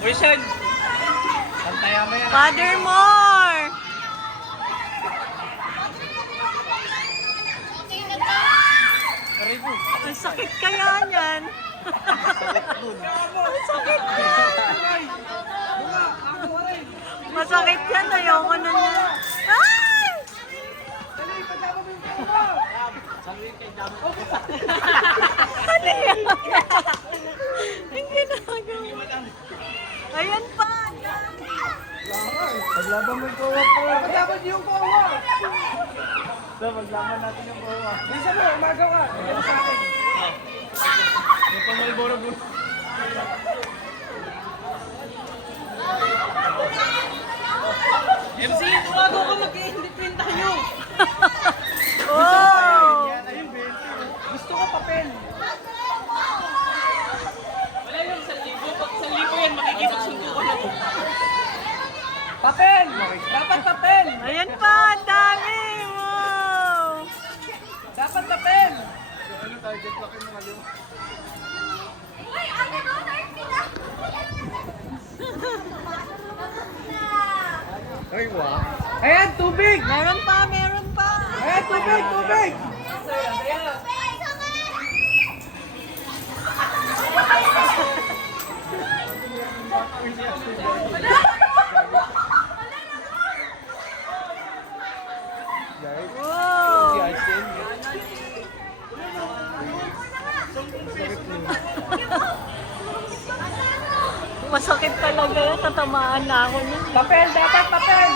Wilson! Pantaya mo yan. Father more! Karibu. Ang sakit kaya yan. Ang sakit yan. Masakit yan. Ayoko na niya. Ay! Ano yan? Ang ginagawa. Ayan pa. Paglaban mo yung kowa po. Paglaban yung kowa. So, paglaban natin yung kowa. Bisa mo, umaga ka. Ito sa akin. Yung pamalboro bro. MC, tumago ka mag-i-independ tayo. Oh! Gusto ko papel. Wala yung 1,000. Pag 1,000 yan, makikipagsundo ko na. Papel! Dapat papel! Ayan pa. Ang dami. Wow! Dapat papel! Ano target laki mo nga yung? Ay, wow. Ayan, tubig! Meron pa. Meron pa. Ayan, tubig, tubig! Wow! Masakit talaga yan. Tatamaan na ako niyan. Papel, dapat papel!